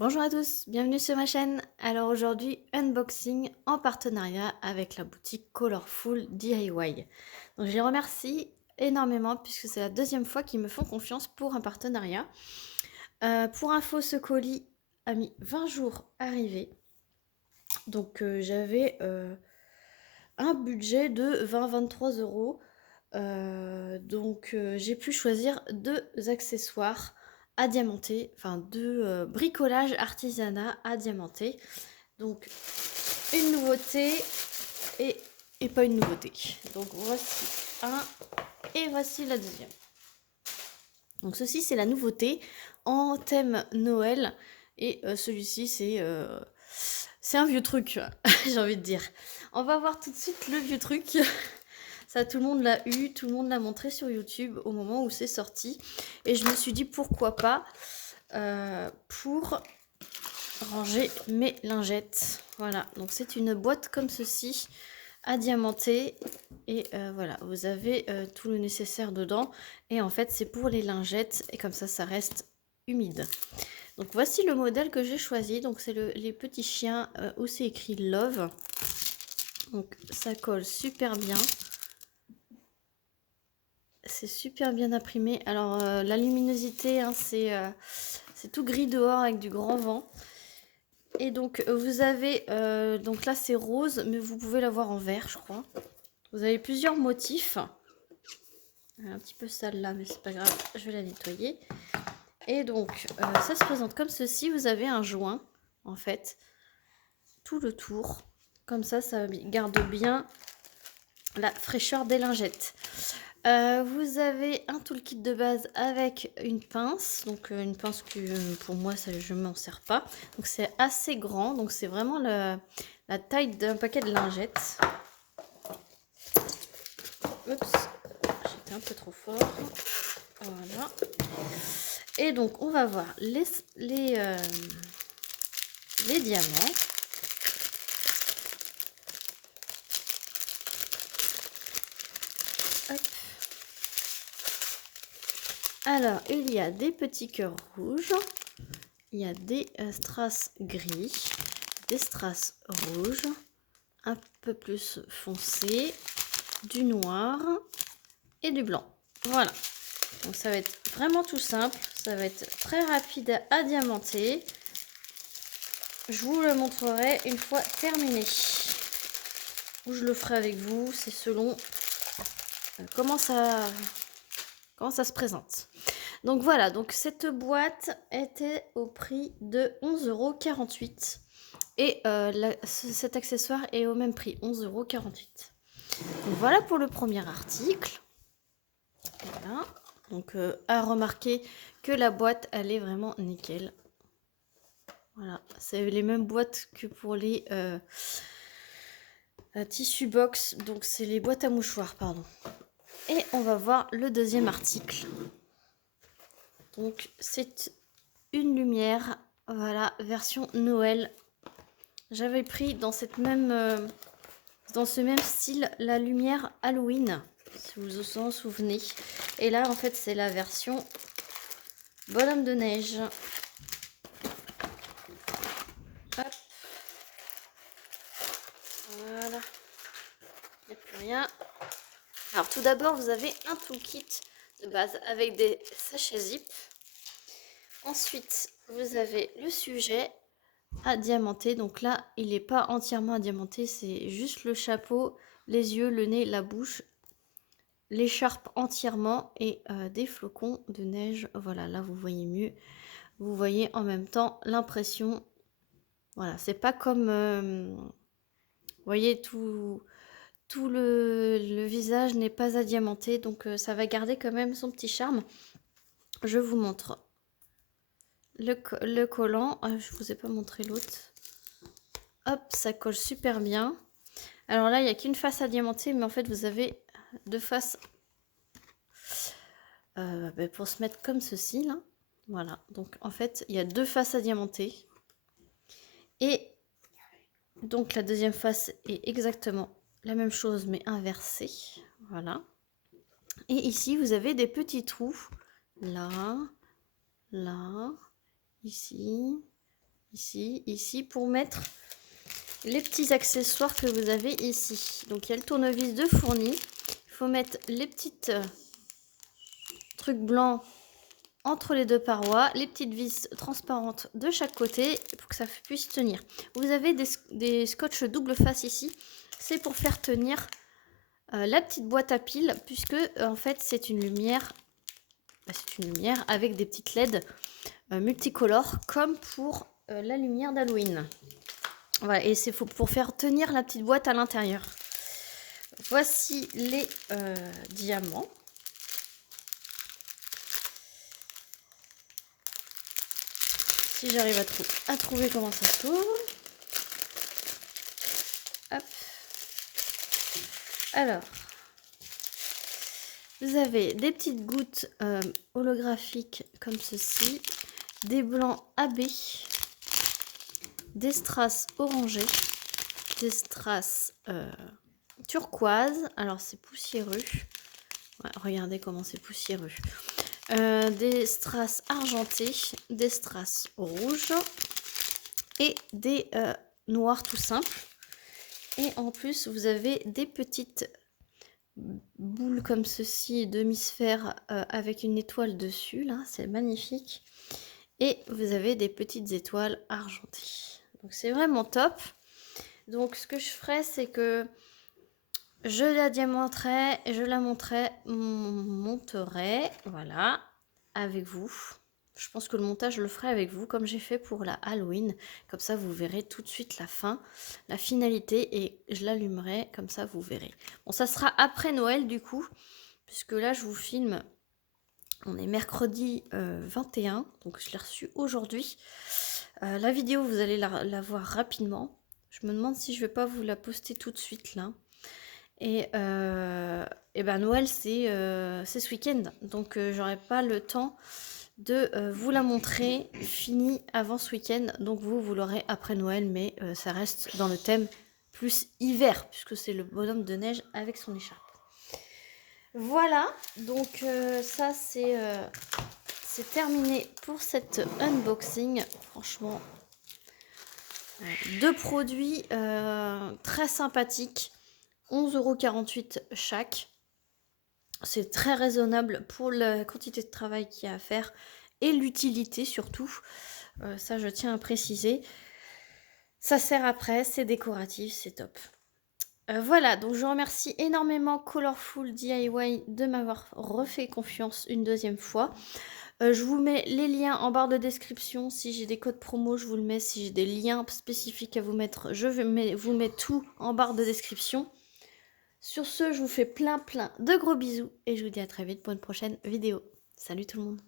Bonjour à tous, bienvenue sur ma chaîne. Alors aujourd'hui, unboxing en partenariat avec la boutique Colorful DIY. Donc je les remercie énormément puisque c'est la deuxième fois qu'ils me font confiance pour un partenariat. Pour info, ce colis a mis 20 jours à arriver. Donc j'avais un budget de 20-23 euros. Donc j'ai pu choisir deux accessoires à diamanter, enfin deux bricolage artisanat à diamanter. Donc une nouveauté et, et pas une nouveauté. Donc voici un et voici la deuxième. Donc ceci c'est la nouveauté en thème Noël et celui-ci c'est un vieux truc, j'ai envie de dire. On va voir tout de suite le vieux truc. Ça, tout le monde l'a eu, tout le monde l'a montré sur YouTube au moment où c'est sorti. Et je me suis dit pourquoi pas pour ranger mes lingettes. Voilà, donc c'est une boîte comme ceci à diamanter. Et voilà, vous avez tout le nécessaire dedans. Et en fait, c'est pour les lingettes. Et comme ça reste humide. Donc voici le modèle que j'ai choisi. Donc c'est les petits chiens où c'est écrit Love. Donc ça colle super bien. C'est super bien imprimé. Alors la luminosité, hein, c'est tout gris dehors avec du grand vent. Et donc vous avez, donc là c'est rose, mais vous pouvez l'avoir en vert, je crois. Vous avez plusieurs motifs. Elle est un petit peu sale là, mais c'est pas grave, je vais la nettoyer. Et donc ça se présente comme ceci. Vous avez un joint, en fait, tout le tour. Comme ça garde bien la fraîcheur des lingettes. Vous avez un toolkit de base avec une pince, donc une pince que pour moi ça, je m'en sers pas, donc c'est assez grand, donc c'est vraiment la taille d'un paquet de lingettes. Oups, j'étais un peu trop fort. Voilà. Et donc on va voir les diamants. Hop. Alors il y a des petits cœurs rouges. Il y a des strass gris, des strass rouges, un peu plus foncé, du noir et du blanc. Voilà. Donc ça va être vraiment tout simple. Ça va être très rapide à diamanter. Je vous le montrerai une fois terminé. Ou je le ferai avec vous. C'est selon comment ça se présente. Donc voilà, donc cette boîte était au prix de 11,48 € et cet accessoire est au même prix, 11,48 €. Donc voilà pour le premier article. Voilà. Donc à remarquer que la boîte elle est vraiment nickel. Voilà, c'est les mêmes boîtes que pour les tissu box, donc c'est les boîtes à mouchoirs, pardon. Et on va voir le deuxième article. Donc c'est une lumière, voilà, version Noël. J'avais pris dans cette même dans ce même style la lumière Halloween, si vous vous en souvenez. Et là en fait c'est la version bonhomme de neige. Hop. Voilà. Il n'y a plus rien. Alors tout d'abord vous avez un toolkit de base avec des sachets zip. Ensuite vous avez le sujet à diamanter. Donc là il n'est pas entièrement à diamanter, c'est juste le chapeau, les yeux, le nez, la bouche, l'écharpe entièrement et des flocons de neige. Voilà, là vous voyez mieux. Vous voyez en même temps l'impression. Voilà, c'est pas comme vous voyez tout le visage n'est pas à diamanter, donc ça va garder quand même son petit charme. Je vous montre le collant. Ah, je vous ai pas montré l'autre. Hop, ça colle super bien. Alors là il n'y a qu'une face à diamanter, mais en fait vous avez deux faces pour se mettre comme ceci là. Voilà, donc en fait il y a deux faces à diamanter et donc la deuxième face est exactement la même chose mais inversée. Voilà, et ici vous avez des petits trous là, là, ici, ici, pour mettre les petits accessoires que vous avez ici. Donc il y a le tournevis de fourni. Il faut mettre les petites trucs blancs entre les deux parois, les petites vis transparentes de chaque côté pour que ça puisse tenir. Vous avez des scotch double face ici. C'est pour faire tenir la petite boîte à piles, puisque en fait c'est une lumière. C'est une lumière avec des petites LED multicolores comme pour la lumière d'Halloween. Voilà, et c'est pour faire tenir la petite boîte à l'intérieur. Voici les diamants. Si j'arrive à trouver comment ça s'ouvre. Hop. Alors, vous avez des petites gouttes holographiques comme ceci, des blancs AB, des strass orangés, des strass turquoise. Alors c'est poussiéreux. Ouais, regardez comment c'est poussiéreux. Des strass argentés, des strass rouges et des noirs tout simples. Et en plus vous avez des petites boules comme ceci, demi-sphère avec une étoile dessus. Là, c'est magnifique. Et vous avez des petites étoiles argentées. Donc c'est vraiment top. Donc ce que je ferai, c'est que je la diamanterai et je la monterai, voilà, avec vous. Je pense que le montage, je le ferai avec vous, comme j'ai fait pour la Halloween. Comme ça, vous verrez tout de suite la fin, la finalité, et je l'allumerai, comme ça, vous verrez. Bon, ça sera après Noël, du coup, puisque là, je vous filme, on est mercredi 21, donc je l'ai reçu aujourd'hui. La vidéo, vous allez la voir rapidement. Je me demande si je vais pas vous la poster tout de suite, là. Et ben Noël c'est ce week-end, donc j'aurai pas le temps de vous la montrer finie avant ce week-end, donc vous l'aurez après Noël, mais ça reste dans le thème plus hiver puisque c'est le bonhomme de neige avec son écharpe. Voilà, donc ça c'est terminé pour cet unboxing. Franchement, deux produits très sympathiques. 11,48 € chaque. C'est très raisonnable pour la quantité de travail qu'il y a à faire et l'utilité surtout. Ça, je tiens à préciser. Ça sert après, c'est décoratif, c'est top. Voilà, donc je remercie énormément Colorful DIY de m'avoir refait confiance une deuxième fois. Je vous mets les liens en barre de description. Si j'ai des codes promo, je vous le mets. Si j'ai des liens spécifiques à vous mettre, je vous mets tout en barre de description. Sur ce, je vous fais plein de gros bisous et je vous dis à très vite pour une prochaine vidéo. Salut tout le monde!